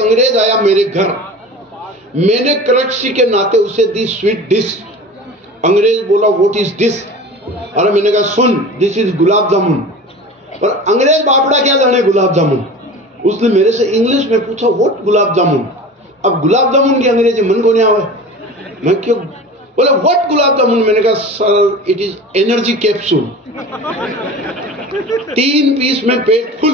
एक अंग्रेज आया मेरे घर, मैंने करक्सी के नाते उसे दी स्वीट डिश। अंग्रेज बोला व्हाट इज दिस? अरे मैंने कहा सुन, दिस इज गुलाब जामुन। और अंग्रेज बापड़ा क्या जाने गुलाब जामुन। उसने मेरे से इंग्लिश में पूछा व्हाट गुलाब जामुन। अब गुलाब जामुन की अंग्रेजी मन को नहीं आवे, मैं क्यों बोले व्हाट गुलाब जामुन। मैंने कहा sir it is energy capsule, 3 piece में पेट फुल।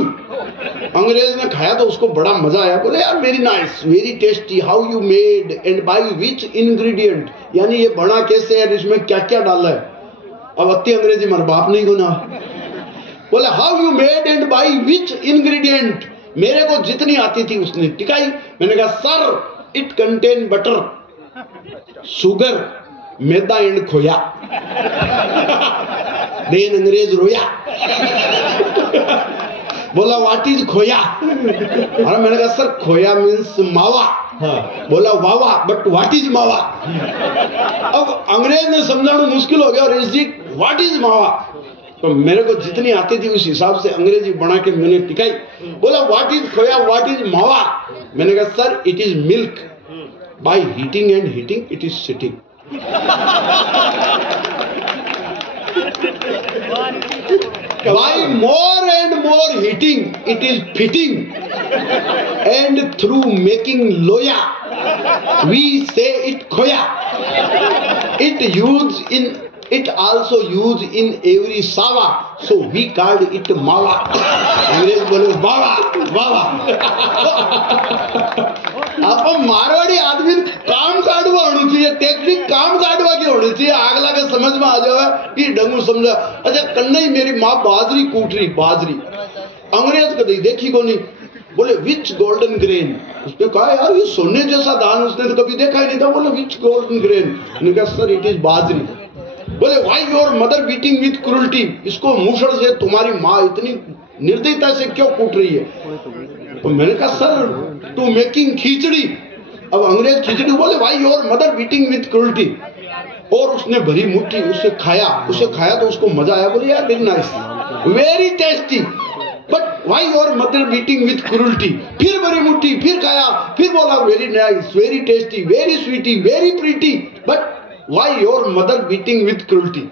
अंग्रेज ने खाया तो उसको बड़ा मजा आया, बोले यार very nice, very tasty, how you made and by which ingredient, यानी ये बना कैसे है, इसमें क्या क्या डाला है। अब अति अंग्रेजी मेरे बाप नहीं गुना। बोले how you made and by which ingredient. मेरे को जितनी आती थी उसने टिकाई। मैंने कहा sir it contain butter, sugar, maida and खोया। देन अंग्रेज रोया, बोला व्हाट इज खोया। और मैंने कहा सर खोया मीन्स मावा। बोला वावा बट व्हाट इज मावा। अब अंग्रेज ने समझाना मुश्किल हो गया और इज इट व्हाट इज मावा। तो मेरे को जितनी आती थी उस हिसाब से अंग्रेजी बना के मैंने टिकाई। बोला व्हाट इज खोया, व्हाट इज मावा। मैंने कहा sir it is milk, by heating and heating it is sitting. By more and more heating, it is fitting, and through making loya, we say it khoya. It also used in every sawa, so we called it mawa. अंग्रेज बोले बावा बावा। आप मारवाड़ी आदमी काम काटवा होनी चाहिए, technique काम काटवा की होनी चाहिए, आग लगे समझ में आ जाए ये डंगू समझा। अच्छा कन्नई मेरी माँ बाजरी कूट रही, बाजरी। अंग्रेज कभी देखी को नहीं। बोले विच गोल्डन ग्रेन। उसने कहा यार ये सोने जैसा दान उसने तो कभी देखा ही नहीं था। बोले विच गोल्डन ग्रेन। मैंने कहा सर इट इज बाजरी। बोले why your mother beating with cruelty. इसको मूसड़ से तुम्हारी माँ इतनी निर्दयता से क्यों कूट रही है। तो मैंने कहा सर टू मेकिंग खिचड़ी। अब अंग्रेज खिचड़ी बोले why your mother beating with cruelty. और उसने भरी मुट्ठी उसे खाया तो उसको मजा आया। बोले यार very nice, very tasty, but why your mother beating with cruelty. फिर भरी मुट्ठी, फिर खाया, फिर बोला very nice, very tasty, very sweety, very pretty, but why your mother beating with cruelty.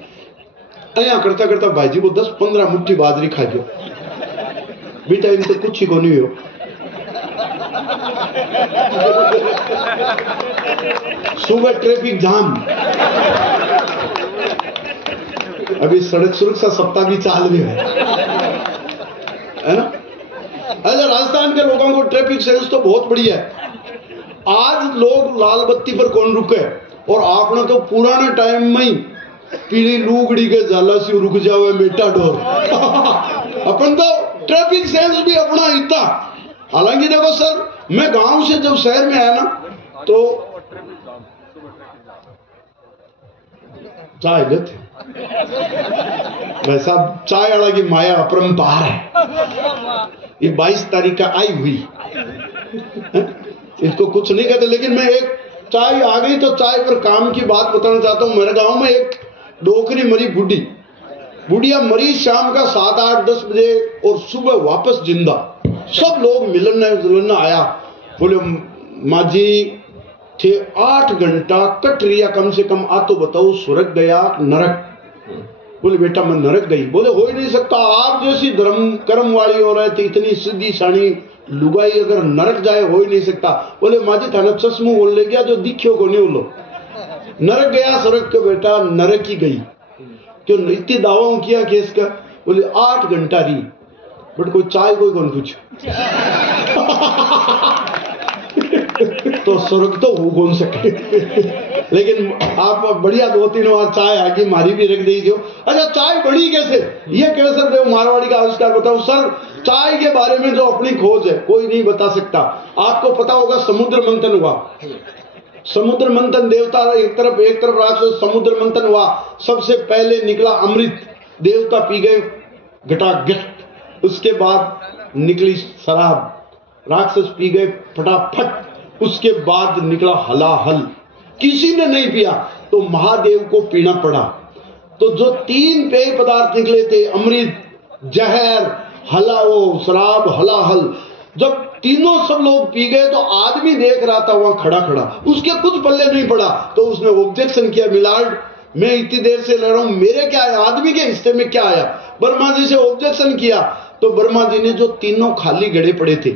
अया करता करता भाईजी वो 10-15 मुट्ठी बाजरी खा गयो। बेटा इनसे कुछ ही को नहीं हो। सुबह ट्रैफिक जाम, अभी सड़क सुरक्षा सप्ताह भी चाल रही है ना। अच्छा राजस्थान के लोगों को ट्रैफिक सेंस तो बहुत बढ़िया है। आज लोग लाल बत्ती पर कौन रुके, और आपने तो पुराने टाइम में ही पीली लुगड़ी के जाला से रुक जावे मेटाडोर। अपन तो ट्रैफिक सेंस भी अपना इतना। हालांकि देखो सर मैं गांव से जब शहर में आया ना तो चाय लेते वैसा चाय वाला की माया अपरंपार है। ये 22 तारीख का आई हुई, इसको कुछ नहीं कहते। लेकिन मैं एक चाय आ गई तो चाय पर काम की बात बताना चाहता हूँ। मेरे गांव में एक डोकरी मरी बुढ़िया मरी शाम का 7-8-10 बजे और सुबह वापस जिंदा। सब लोग मिलन आया। बोले माँ जी थे 8 घंटा कट रिया कम से कम, आ तो बताओ स्वर्ग गया नरक। बोले बेटा मैं नरक गई। बोले हो ही नहीं सकता, आप जैसी धर्म कर्म वाली हो रहे थे, इतनी सीधी सानी लुगाई अगर नरक जाए हो ही नहीं सकता। बोले माँ जी थाना चश्मू बोल ले गया जो दिखियो को नहीं बोलो। नरक गया स्वर्ग के बेटा नरक ही गई। क्यों इतनी दावाओं किया केस का। बोले 8 घंटा रही, बट कोई चाय कोई कौन कुछ। तो स्वर्ग तो हो कौन सके। लेकिन आप बढ़िया 2-3 बार चाय आगे मारी भी रख दी। अच्छा चाय बड़ी कैसे, ये कैसे देव मारवाड़ी का आविष्कार बताओ। सर चाय के बारे में जो अपनी खोज है कोई नहीं बता सकता। आपको पता होगा समुद्र मंथन हुआ। समुद्र मंथन देवता एक तरफ राक्षस, समुद्र मंथन हुआ। सबसे पहले निकला अमृत, देवता पी गए घटाघट। उसके बाद निकली शराब, राक्षस पी गए फटाफट। उसके बाद निकला हलाहल, किसी ने नहीं पिया तो महादेव को पीना पड़ा। तो जो 3 पेय पदार्थ निकले थे, अमृत, जहर, शराब, हलाहल, जब तीनों सब लोग पी गए तो आदमी देख रहा था वहां खड़ा खड़ा, उसके कुछ पल्ले नहीं पड़ा, तो उसने ऑब्जेक्शन किया, मिलार्ड मैं इतनी देर से लड़ रहा हूं, मेरे क्या आया, आदमी के हिस्से में क्या आया। ब्रह्मा जी से ऑब्जेक्शन किया तो ब्रह्मा जी ने जो तीनों खाली घड़े पड़े थे,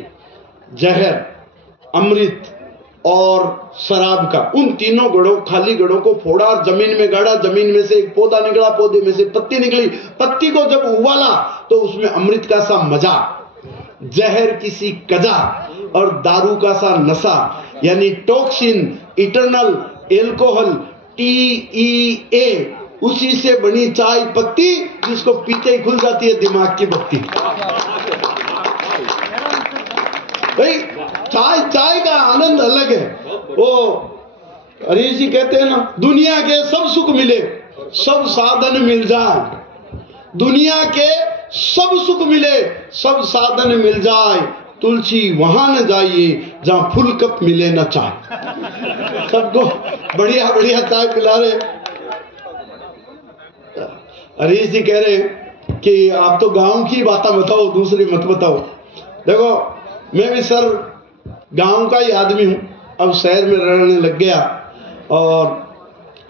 जहर, अमृत और शराब का, उन तीनों घड़ों खाली घड़ों को फोड़ा और जमीन में गाड़ा। जमीन में से एक पौधा निकला, पौधे में से पत्ती निकली, पत्ती को जब उबाला तो उसमें अमृत का सा मजा, जहर की सी कजा और दारू का सा नशा, यानी टॉक्सिन, इटरनल एल्कोहल, TEA, उसी से बनी चाय पत्ती जिसको पीते ही खुल जाती है दिमाग की बत्ती। भाई चाय का आनंद अलग है। वो हरीश जी कहते हैं ना, दुनिया के सब सुख मिले, सब साधन मिल जाए, दुनिया के सब सुख मिले, सब साधन मिल जाए, तुलसी वहां न जाइए जहां फुल कप मिले न चाय। सबको बढ़िया बढ़िया चाय पिला रहे। हरीश जी कह रहे कि आप तो गांव की बातें बताओ, दूसरी मत बताओ। देखो मैं भी सर गांव का ही आदमी हूं, अब शहर में रहने लग गया, और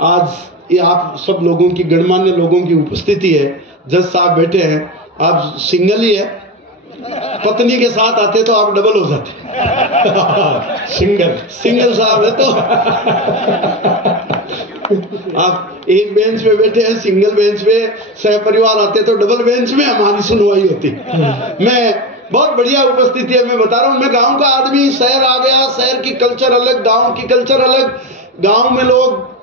आज ये आप सब लोगों की, गणमान्य लोगों की उपस्थिति है। जज साहब बैठे हैं, आप सिंगल ही है, पत्नी के साथ आते तो आप डबल हो जाते। सिंगल साहब है तो आप एक बेंच पे बैठे हैं, सिंगल बेंच पे, सह परिवार आते तो डबल बेंच में हमारी सुनवाई होती। मैं बहुत बढ़िया उपस्थिति है, मैं बता रहा हूं, मैं गांव का आदमी, शहर आ गया, शहर की कल्चर अलग, गांव की कल्चर अलग। गांव में लोग